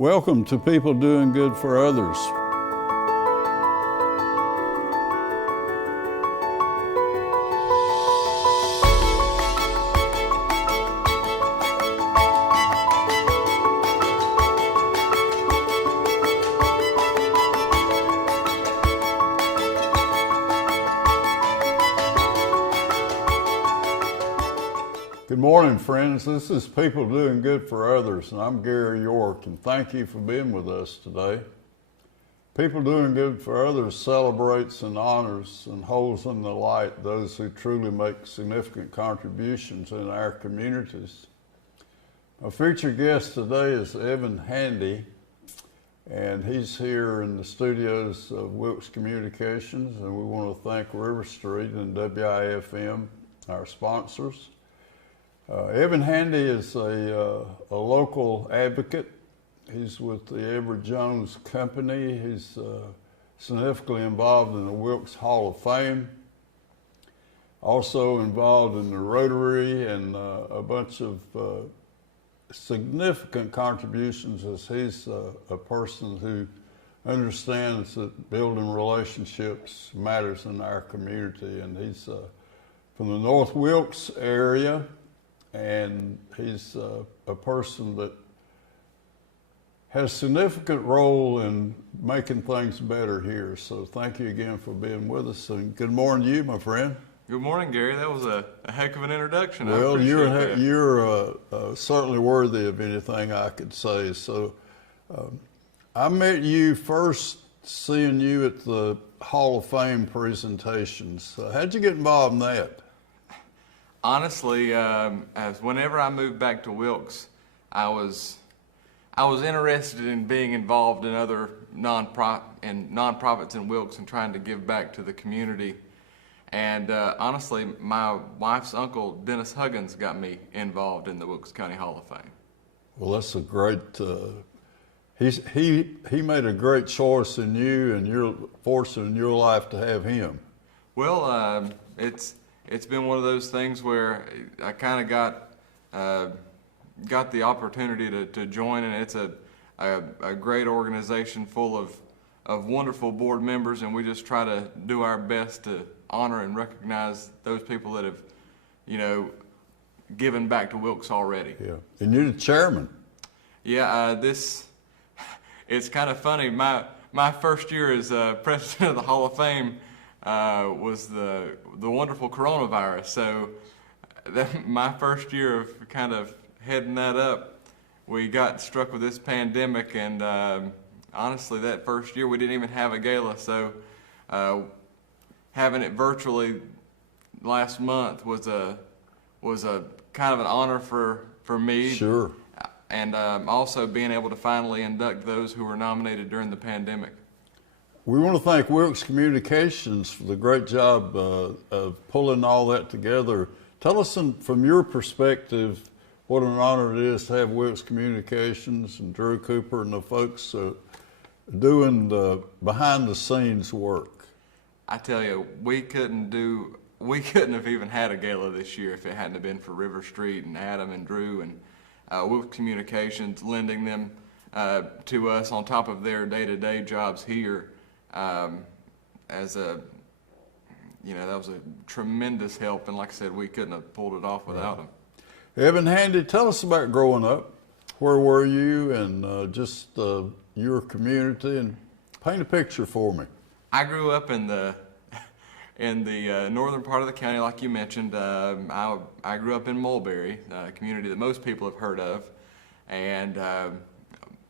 Welcome to People Doing Good for Others. Good morning, friends. This is People Doing Good for Others, and I'm Gary York, and thank you for being with us today. People Doing Good for Others celebrates and honors and holds in the light those who truly make significant contributions in our communities. Our featured guest today is Evan Handy, and he's here in the studios of Wilkes Communications, and we want to thank River Street and WIFM, our sponsors. Evan Handy is a local advocate. He's with the Edward Jones Company. He's significantly involved in the Wilkes Hall of Fame, also involved in the Rotary, and a bunch of significant contributions, as he's a person who understands that building relationships matters in our community. And he's from the North Wilkes area, and he's a person that has a significant role in making things better here. So thank you again for being with us, and good morning to you, my friend. Good morning, Gary. That was a heck of an introduction. Well, you're certainly worthy of anything I could say. So I met you first seeing you at the Hall of Fame presentations. How'd you get involved in that? Honestly, as whenever I moved back to Wilkes, I was interested in being involved in other nonprofits in Wilkes and trying to give back to the community. And honestly, my wife's uncle, Dennis Huggins, got me involved in the Wilkes County Hall of Fame. Well, that's a great. He made a great choice in you, and you're fortunate in your life to have him. Well, it's been one of those things where I kind of got the opportunity to join, and it's a great organization full of wonderful board members, and we just try to do our best to honor and recognize those people that have, given back to Wilkes already. Yeah, and you're the chairman. Yeah, it's kind of funny. My first year as president of the Hall of Fame was the wonderful coronavirus. So my first year of kind of heading that up, we got struck with this pandemic, and honestly, that first year we didn't even have a gala. So having it virtually last month was a kind of an honor for me. Sure. And also being able to finally induct those who were nominated during the pandemic. We want to thank Wilkes Communications for the great job of pulling all that together. Tell us from your perspective what an honor it is to have Wilkes Communications and Drew Cooper and the folks doing the behind-the-scenes work. I tell you, we couldn't have even had a gala this year if it hadn't have been for River Street and Adam and Drew and Wilkes Communications lending them to us on top of their day-to-day jobs here. That was a tremendous help, and like I said, we couldn't have pulled it off without them. Evan Handy, tell us about growing up. Where were you, and just your community, and paint a picture for me. I grew up in the northern part of the county, like you mentioned. I grew up in Mulberry, a community that most people have heard of, and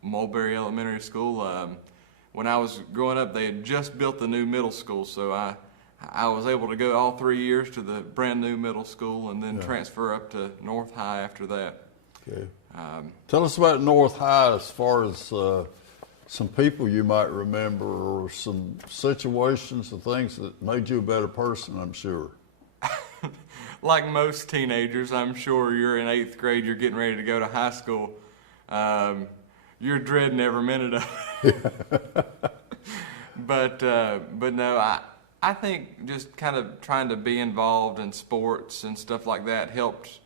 Mulberry Elementary School. When I was growing up, they had just built the new middle school, so I was able to go all 3 years to the brand new middle school and then transfer up to North High after that. Okay. Tell us about North High as far as some people you might remember, or some situations and things that made you a better person, I'm sure. Like most teenagers, I'm sure you're in 8th grade, you're getting ready to go to high school. You're dreading every minute of it. But no, I think just kind of trying to be involved in sports and stuff like that helped,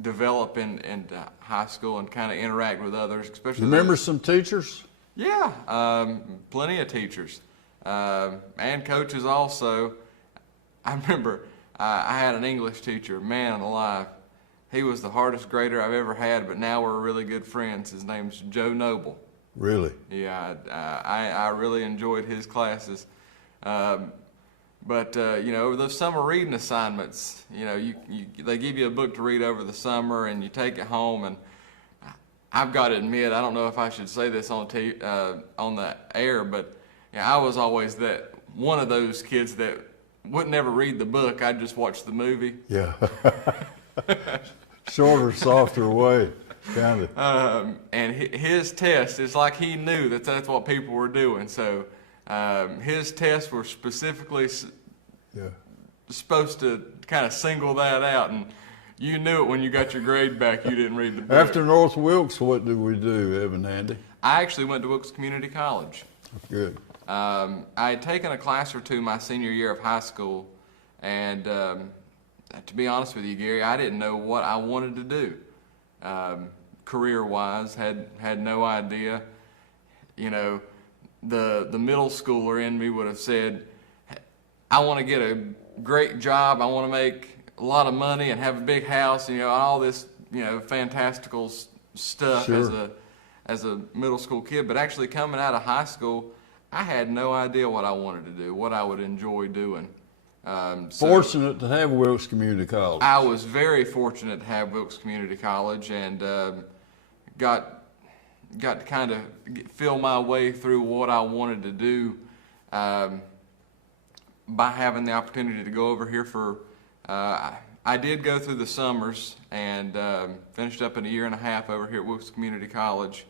develop in high school and kind of interact with others, especially. Remember some teachers? Yeah, plenty of teachers and coaches also. I remember I had an English teacher, man alive. He was the hardest grader I've ever had, but now we're really good friends. His name's Joe Noble. Really? Yeah, I really enjoyed his classes. But over those summer reading assignments, they give you a book to read over the summer, and you take it home. And I've got to admit, I don't know if I should say this on the air, but I was always one of those kids that would never read the book. I'd just watch the movie. Yeah. Shorter, softer way, kind of. And his test, it's like he knew that's what people were doing. So his tests were specifically supposed to kind of single that out, and you knew it when you got your grade back. You didn't read the book. After North Wilkes, what did we do, Evan Andy? I actually went to Wilkes Community College. Good. I had taken a class or two my senior year of high school, and to be honest with you, Gary, I didn't know what I wanted to do career-wise. Had no idea. The middle schooler in me would have said, I want to get a great job. I want to make a lot of money and have a big house. All this fantastical stuff. Sure. As a middle school kid. But actually coming out of high school, I had no idea what I wanted to do, what I would enjoy doing. Fortunate to have Wilkes Community College. I was very fortunate to have Wilkes Community College, and got to kind of feel my way through what I wanted to do by having the opportunity to go over here for. I did go through the summers and finished up in a year and a half over here at Wilkes Community College.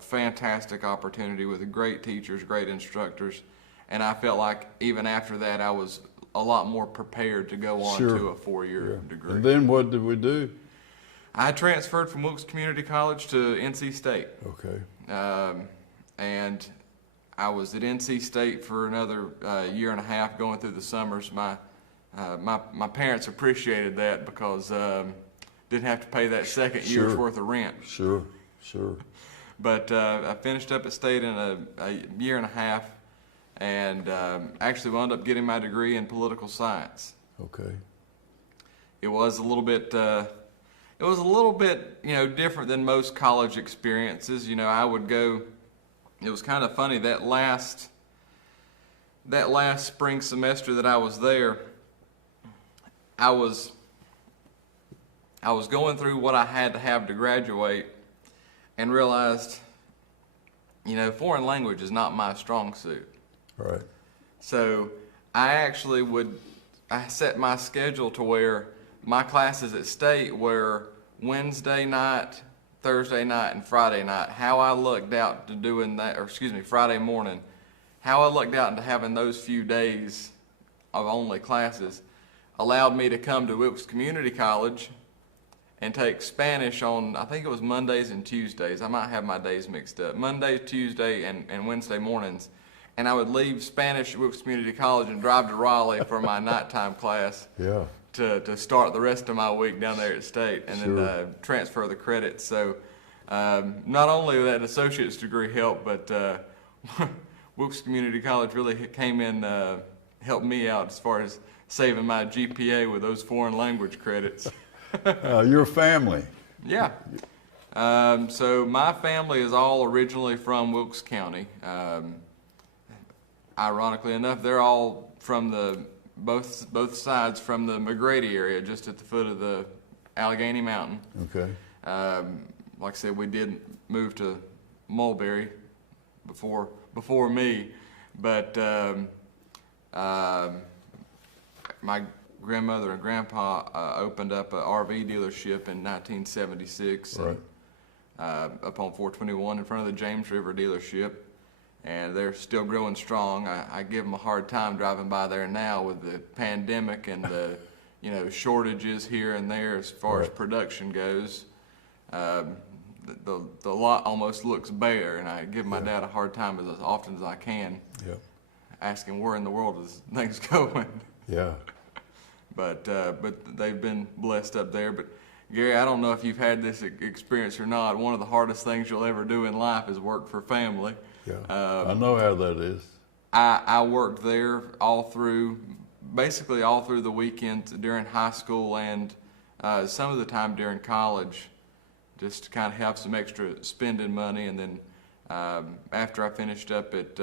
Fantastic opportunity with great teachers, great instructors, and I felt like even after that I was a lot more prepared to go on to a four-year degree. And then what did we do? I transferred from Wilkes Community College to NC State. Okay. And I was at NC State for another year and a half going through the summers. My parents appreciated that because didn't have to pay that second year's worth of rent. Sure. But I finished up at State in a year and a half, and actually wound up getting my degree in political science. Okay. It was a little bit different than most college experiences. I would go. It was kind of funny that last spring semester that I was there. I was going through what I had to have to graduate, and realized, foreign language is not my strong suit. Right. So I set my schedule to where my classes at State were Wednesday night, Thursday night, and Friday night. How I lucked out to doing that, Friday morning, how I lucked out into having those few days of only classes allowed me to come to Wilkes Community College and take Spanish on, I think it was Mondays and Tuesdays. I might have my days mixed up. Monday, Tuesday, and Wednesday mornings. And I would leave Spanish at Wilkes Community College and drive to Raleigh for my nighttime class. Yeah. To start the rest of my week down there at State, and then transfer the credits. So not only did that associate's degree help, but Wilkes Community College really came in, helped me out as far as saving my GPA with those foreign language credits. Your family. Yeah. So my family is all originally from Wilkes County. Ironically enough, they're all from both sides from the McGrady area, just at the foot of the Allegheny Mountain. Okay. Like I said, we did move to Mulberry before me, but my grandmother and grandpa opened up an RV dealership in 1976 right. Up on 421 in front of the James River dealership, and they're still growing strong. I give them a hard time driving by there now with the pandemic and the shortages here and there as far as production goes. The lot almost looks bare, and I give my dad a hard time as often as I can, asking where in the world is things going. Yeah. But they've been blessed up there. But Gary, I don't know if you've had this experience or not. One of the hardest things you'll ever do in life is work for family. Yeah, I know how that is. I worked there basically all through the weekends during high school and some of the time during college, just to kind of have some extra spending money. And then after I finished up at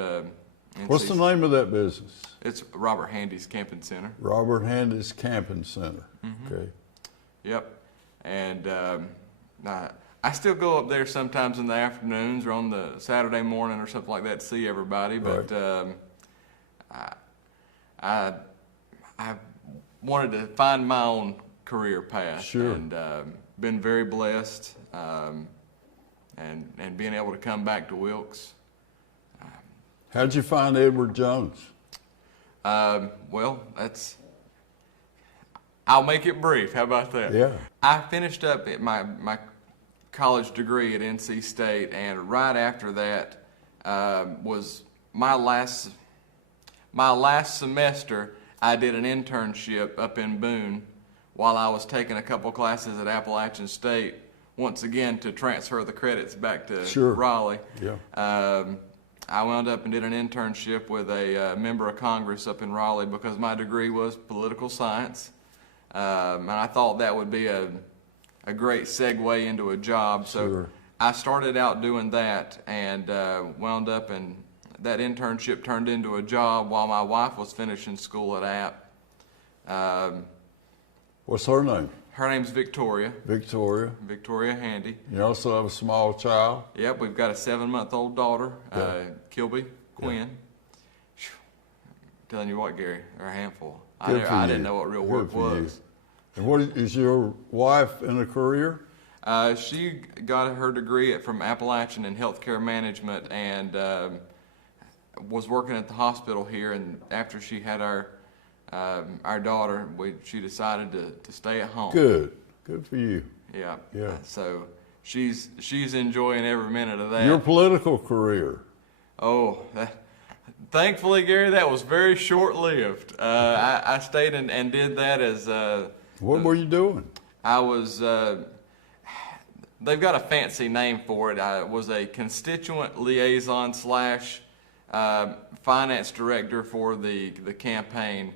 What's the name of that business? It's Robert Handy's Camping Center. Robert Handy's Camping Center. Mm-hmm. Okay. Yep. And I still go up there sometimes in the afternoons or on the Saturday morning or something like that to see everybody. But I wanted to find my own career path. Sure. And been very blessed, and being able to come back to Wilkes. How'd you find Edward Jones? Well, I'll make it brief. How about that? Yeah. I finished up at my college degree at NC State, and right after that was my last semester. I did an internship up in Boone while I was taking a couple classes at Appalachian State, once again to transfer the credits back to Raleigh. Yeah. I wound up and did an internship with a member of Congress up in Raleigh because my degree was political science. And I thought that would be a great segue into a job. So I started out doing that and wound up, and that internship turned into a job while my wife was finishing school at App. What's her name? Her name's Victoria. Victoria. Victoria Handy. You also have a small child? Yep, we've got a 7-month-old daughter, Kilby Quinn. Yeah. Telling you what, Gary, they're a handful. I didn't know what real work was. And what is your wife in a career? She got her degree from Appalachian in healthcare management and was working at the hospital here. And after she had our daughter, she decided to stay at home. Good for you. Yeah. Yeah. So she's enjoying every minute of that. Your political career. Oh, thankfully, Gary, that was very short-lived. I stayed and did that as. What were you doing? I was. They've got a fancy name for it. I was a constituent liaison / finance director for the campaign,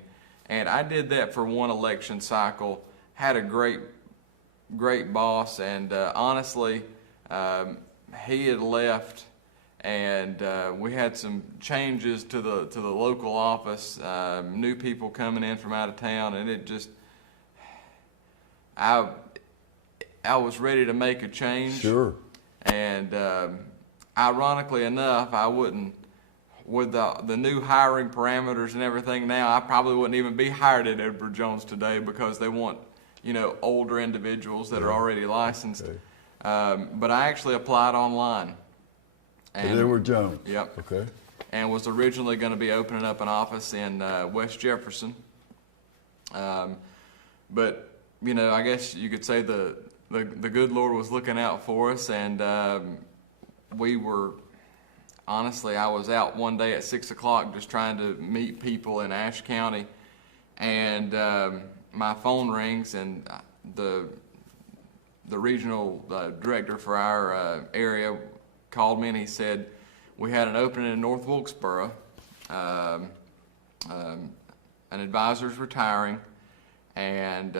and I did that for one election cycle. Had a great boss, and honestly, he had left. And we had some changes to the local office, new people coming in from out of town, and it just, I was ready to make a change. Sure. And ironically enough, I wouldn't, with the new hiring parameters and everything now, I probably wouldn't even be hired at Edward Jones today because they want, older individuals that are already licensed. Okay. But I actually applied online. And Edward Jones. Yep. Okay. And was originally going to be opening up an office in West Jefferson. But I guess you could say the good Lord was looking out for us, and we were, honestly, I was out one day at 6 o'clock just trying to meet people in Ashe County, and my phone rings, and the regional director for our area called me, and he said, we had an opening in North Wilkesboro. An advisor's retiring, and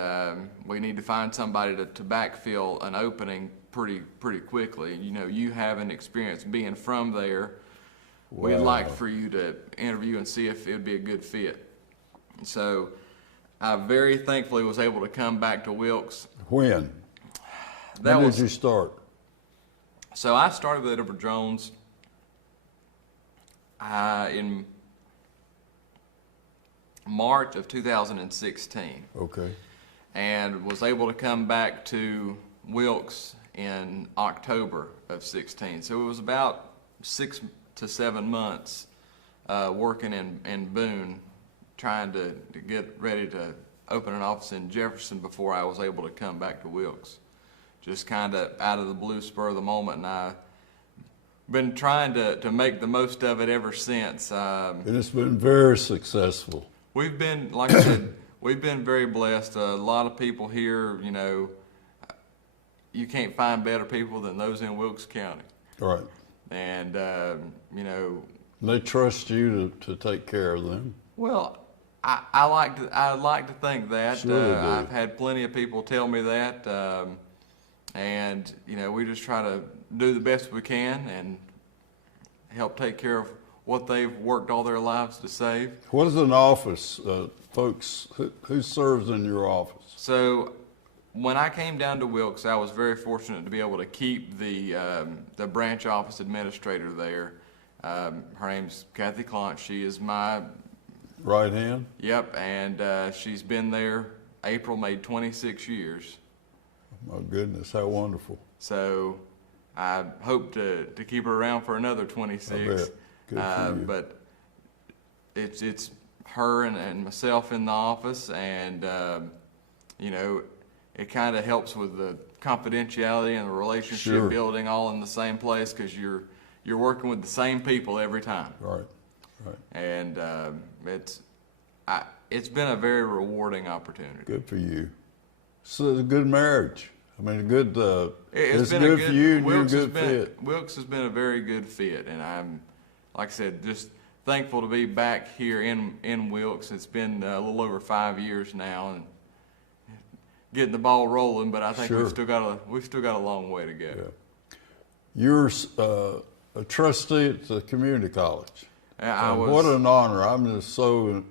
we need to find somebody to backfill an opening pretty quickly. You have an experience being from there. Wow. We'd like for you to interview and see if it would be a good fit. So I very thankfully was able to come back to Wilkes. When did you start? So I started with Edward Jones in March of 2016. Okay. And was able to come back to Wilkes in October of 16. So it was about 6 to 7 months working in Boone, trying to get ready to open an office in Jefferson before I was able to come back to Wilkes. Just kind of out of the blue, spur of the moment, and I've been trying to make the most of it ever since. And it's been very successful. We've been, like I said, we've been very blessed. A lot of people here, you can't find better people than those in Wilkes County. Right. And, you know. They trust you to take care of them. Well, I like to think that. Sure they do. I've had plenty of people tell me that. And, you know, we just try to do the best we can and help take care of what they've worked all their lives to save. What is an office, folks? Who serves in your office? So when I came down to Wilkes, I was very fortunate to be able to keep the branch office administrator there. Her name's Kathy Clont. She is my right hand. Yep, and she's been there. April made 26 years. My goodness, how wonderful! So I hope to keep her around for another 26. I bet. Good for you. But it's her and myself in the office, and you know, it kind of helps with the confidentiality and the relationship Sure. building all in the same place, because you're working with the same people every time. Right, right. And it's been a very rewarding opportunity. Good for you. So it's a good marriage. I mean, a good. It's been good a for you, and you're a Wilkes has good been, fit. Wilkes has been a very good fit, and I'm, like I said, just thankful to be back here in Wilkes. It's been a little over 5 years now, and getting the ball rolling. But I think Sure. we've still got a long way to go. Yeah. You're a trustee at the community college. What an honor! I'm just so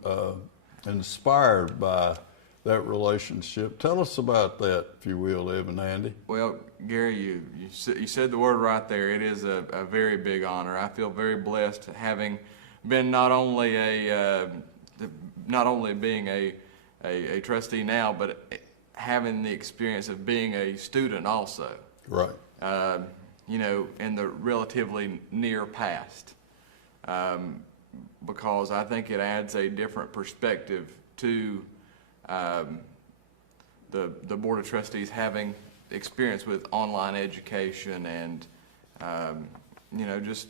inspired by that relationship. Tell us about that, if you will, Eb and Andy. Well, Gary, you said the word right there. It is a very big honor. I feel very blessed having been not only being a trustee now, but having the experience of being a student also. Right. You know, in the relatively near past, because I think it adds a different perspective to the Board of Trustees having experience with online education and you know, just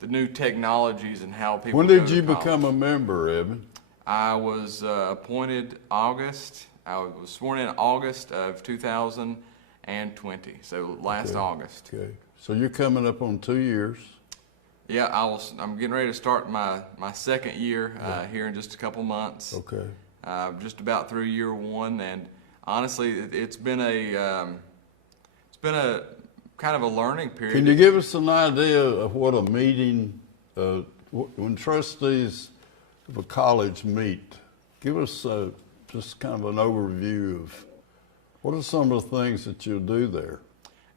the new technologies and how people. When go did to you college. become a member, Evan? I was appointed August. I was sworn in August of 2020, so last August. Okay. So you're coming up on 2 years. Yeah, I'm getting ready to start my second year here in just a couple months. Okay. Just about through year one, and honestly, it's been a kind of a learning period. Can you give us an idea of what a meeting, when trustees of a college meet? Give us just kind of an overview of what are some of the things that you'll do there.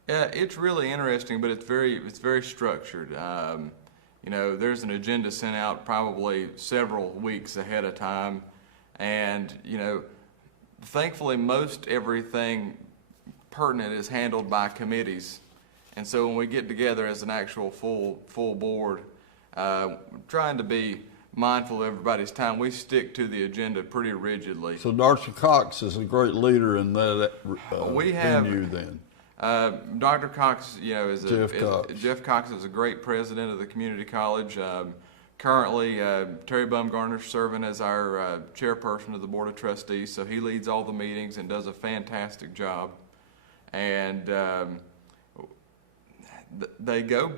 Yeah, it's really interesting, but it's very structured. You know, there's an agenda sent out probably several weeks ahead of time, and you know, thankfully most everything pertinent is handled by committees, and so when we get together as an actual full board, trying to be mindful of everybody's time, we stick to the agenda pretty rigidly. So Dr. Cox is a great leader in that venue then. Dr. Cox, you know, Jeff Cox is a great president of the community college. Currently, Terry Bumgarner's serving as our chairperson of the Board of Trustees, so he leads all the meetings and does a fantastic job. And they go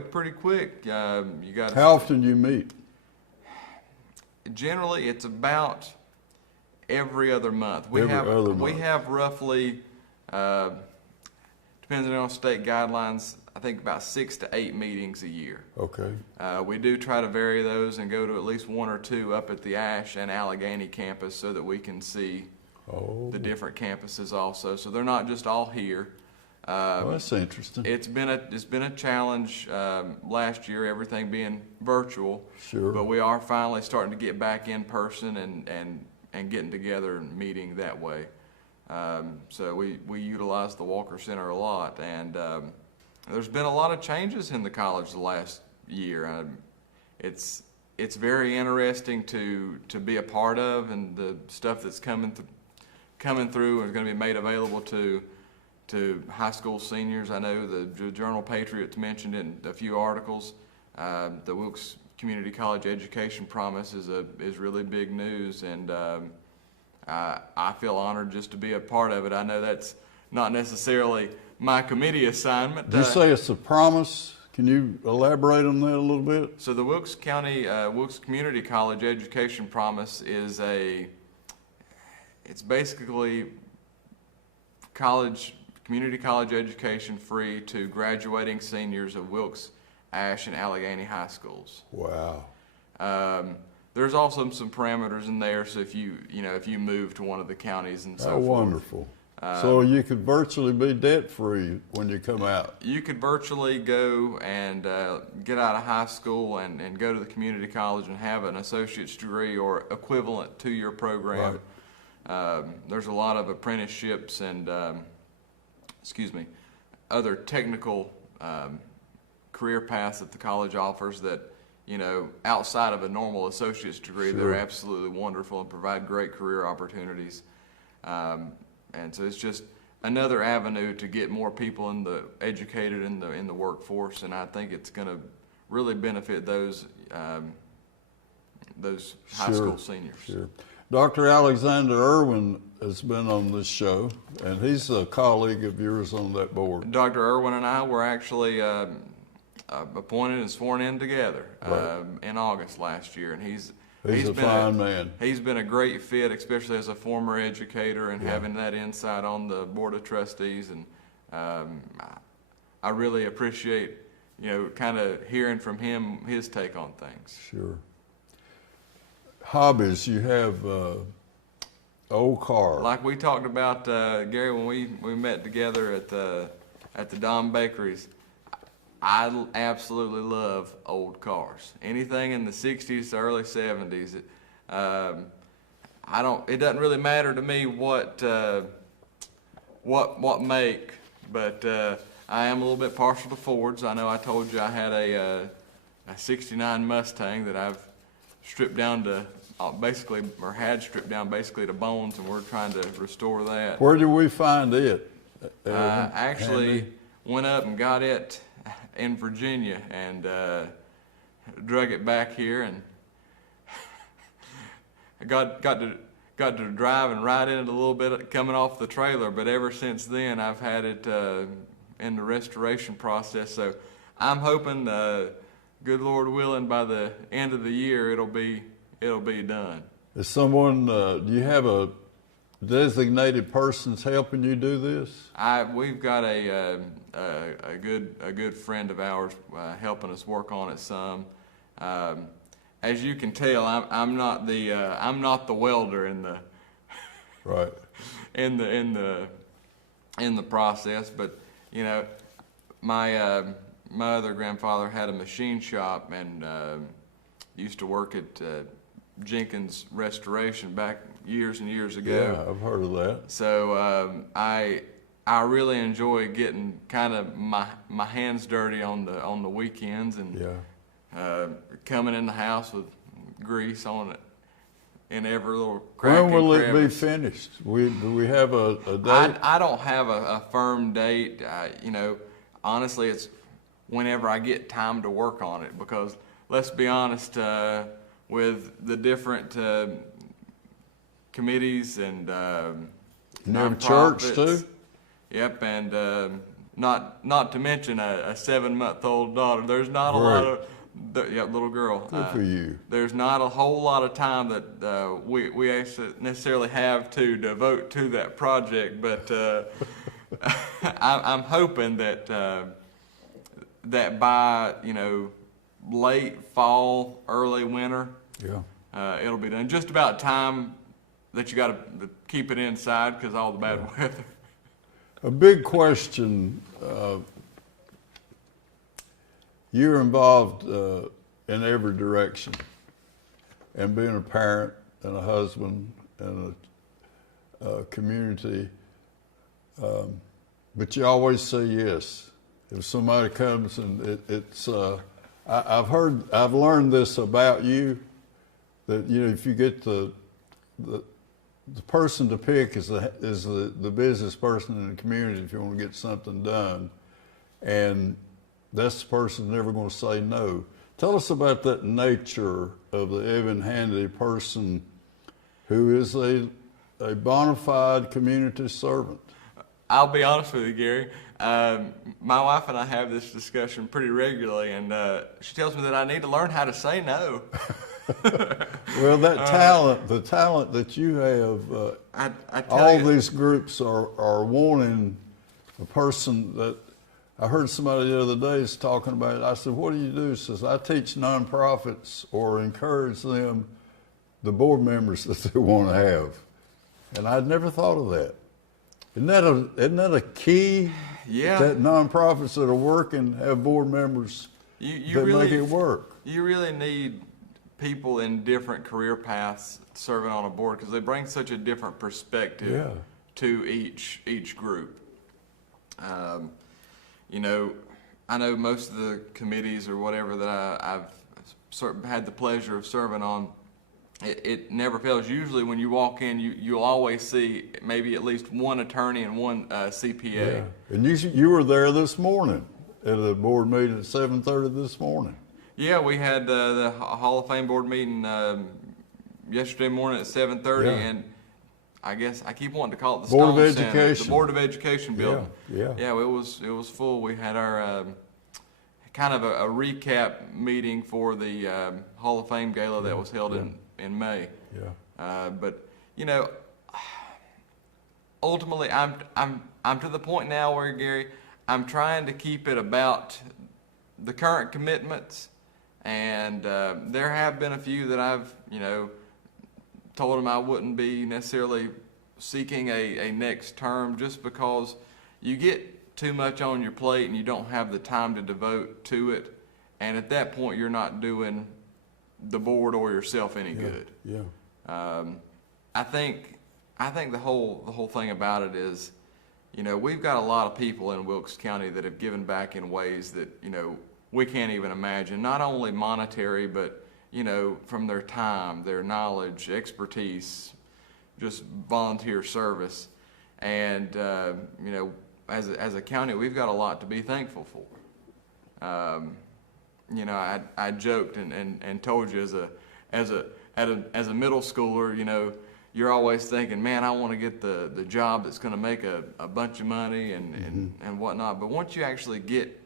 pretty quick. You got. How often do you meet? Generally, it's about every other month. We Every other month. We have roughly, depending on state guidelines, I think about 6 to 8 meetings a year. Okay. We do try to vary those and go to at least 1 or 2 up at the Ash and Allegheny campus so that we can see the different campuses also. So they're not just all here. Well, that's interesting. It's been a challenge last year, everything being virtual. Sure. But we are finally starting to get back in person and getting together and meeting that way. So we utilize the Walker Center a lot, and there's been a lot of changes in the college the last year. It's very interesting to be a part of, and the stuff that's coming through and is going to be made available to high school seniors. I know the Journal Patriot's mentioned in a few articles. The Wilkes Community College Education Promise is really big news, and I feel honored just to be a part of it. I know that's not necessarily my committee assignment. Did you say it's a promise? Can you elaborate on that a little bit? So the Wilkes County, Wilkes Community College Education Promise is it's basically community college education free to graduating seniors of Wilkes, Ashe, and Allegheny high schools. Wow. There's also some parameters in there, so if you move to one of the counties and so forth. Wonderful. So you could virtually be debt-free when you come out. You could virtually go and get out of high school and go to the community college and have an associate's degree or equivalent to your program. Right. There's a lot of apprenticeships and, other technical career paths that the college offers that, outside of a normal associate's degree, Sure. they're absolutely wonderful and provide great career opportunities. And so it's just another avenue to get more people educated in the workforce, and I think it's going to really benefit those high Sure. school seniors. Sure. Dr. Alexander Irwin has been on this show, and he's a colleague of yours on that board. Dr. Irwin and I were actually appointed and sworn in together Right. in August last year, and he's a fine man. He's been a great fit, especially as a former educator and having that insight on the Board of Trustees. And I really appreciate, kind of hearing from him, his take on things. Sure. Hobbies, you have old car. Like we talked about, Gary, when we met together at the Don Bakeries, I absolutely love old cars. Anything in the 60s to early 70s. It doesn't really matter to me what make, but I am a little bit partial to Fords. I know I told you I had a 69 Mustang that I've stripped down to had stripped down basically to bones, and we're trying to restore that. Where did we find it? Actually went up and got it in Virginia and drug it back here, and I got to drive and ride in it a little bit coming off the trailer, but ever since then I've had it in the restoration process. So I'm hoping, good Lord willing, by the end of the year it'll be done. Is someone? Do you have a designated person's helping you do this? We've got a good friend of ours helping us work on it some. As you can tell, I'm not the welder in the right in the process, but my other grandfather had a machine shop and used to work at Jenkins Restoration back years and years ago. Yeah, I've heard of that. So I really enjoy getting kind of my hands dirty on the weekends and coming in the house with grease on it in every little crack. When will it be finished? Do we have a date? I don't have a firm date. Honestly, it's whenever I get time to work on it, because let's be honest, with the different committees and church too. Yep, and not to mention a 7-month-old daughter. There's not a lot of little girl. Good for you. There's not a whole lot of time that we actually necessarily have to devote to that project, but I'm hoping that by late fall, early winter, it'll be done. Just about time that you got to keep it inside because all the bad weather. A big question. You're involved in every direction, and being a parent and a husband and a community, but you always say yes. If somebody comes and I've learned this about you, that if you get the person to pick is the business person in the community if you want to get something done, and that's the person never going to say no. Tell us about that nature of the even-handed person who is a bona fide community servant. I'll be honest with you, Gary. My wife and I have this discussion pretty regularly, and she tells me that I need to learn how to say no. Well, that talent, the talent that you have, I tell all you, these groups are wanting a person that, I heard somebody the other day is talking about it. I said, what do you do? He says, I teach nonprofits or encourage them, the board members that they want to have. And I'd never thought of that. Isn't that a key? Yeah. That nonprofits that are working have board members you that really, make it work. You really need people in different career paths serving on a board because they bring such a different perspective to each group. You know, I know most of the committees or whatever that I've had the pleasure of serving on, it never fails. Usually when you walk in, you'll always see maybe at least one attorney and one CPA. Yeah. And you were there this morning at a board meeting at 7:30 this morning. Yeah, we had the Hall of Fame board meeting yesterday morning at 7:30, and I guess I keep wanting to call it the Board of Stone Center, Education. the Board of Education building. Yeah. It was full. We had our kind of a recap meeting for the Hall of Fame gala that was held in May. Yeah. But you know, ultimately, I'm to the point now where, Gary, I'm trying to keep it about the current commitments, and there have been a few that I've told them I wouldn't be necessarily seeking a next term just because you get too much on your plate and you don't have the time to devote to it, and at that point you're not doing the board or yourself any good. Yeah. I think the whole thing about it is, we've got a lot of people in Wilkes County that have given back in ways that we can't even imagine. Not only monetary, but from their time, their knowledge, expertise, just volunteer service, and as a county, we've got a lot to be thankful for. I joked and told you as a middle schooler, you're always thinking, man, I want to get the job that's going to make a bunch of money and whatnot. But once you actually get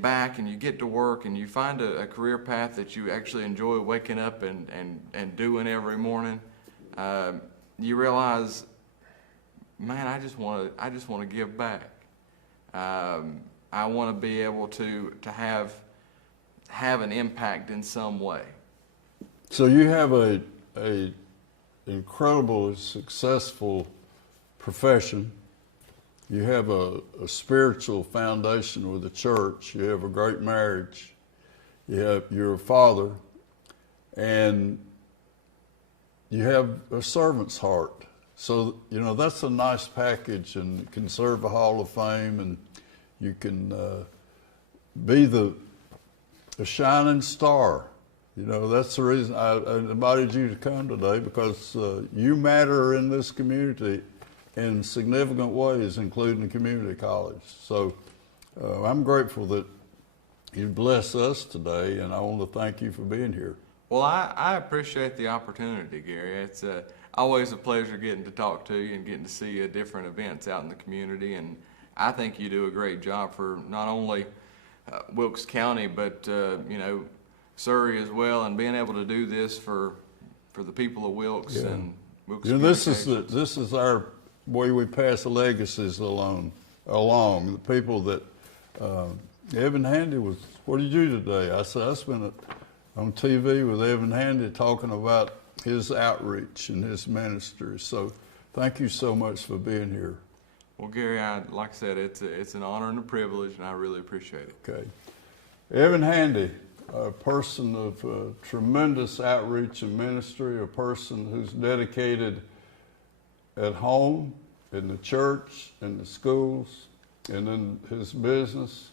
back and you get to work and you find a career path that you actually enjoy waking up and doing every morning, you realize, man, I just want to give back. I want to be able to have an impact in some way. So you have a incredible, successful profession. You have a spiritual foundation with the church. You have a great marriage. You're a father, and you have a servant's heart. So, that's a nice package, and you can serve a Hall of Fame, and you can be the shining star. That's the reason I invited you to come today, because you matter in this community in significant ways, including community college. So I'm grateful that you bless us today, and I want to thank you for being here. Well, I appreciate the opportunity, Gary. It's always a pleasure getting to talk to you and getting to see different events out in the community, and I think you do a great job for not only Wilkes County, but Surrey as well, and being able to do this for the people of Wilkes and Wilkes. This is our way we pass the legacies along. The people that Evan Handy was. What did you do today? I said I spent on TV with Evan Handy talking about his outreach and his ministry. So thank you so much for being here. Well, Gary, like I said, it's an honor and a privilege, and I really appreciate it. Okay. Evan Handy, a person of tremendous outreach and ministry, a person who's dedicated at home, in the church, in the schools, and in his business,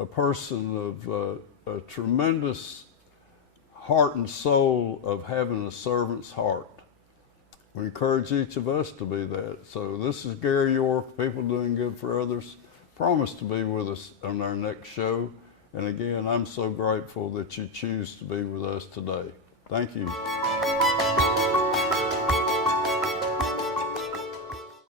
a person of a tremendous heart and soul of having a servant's heart. We encourage each of us to be that. So this is Gary York, People Doing Good for Others. Promise to be with us on our next show. And again, I'm so grateful that you choose to be with us today. Thank you.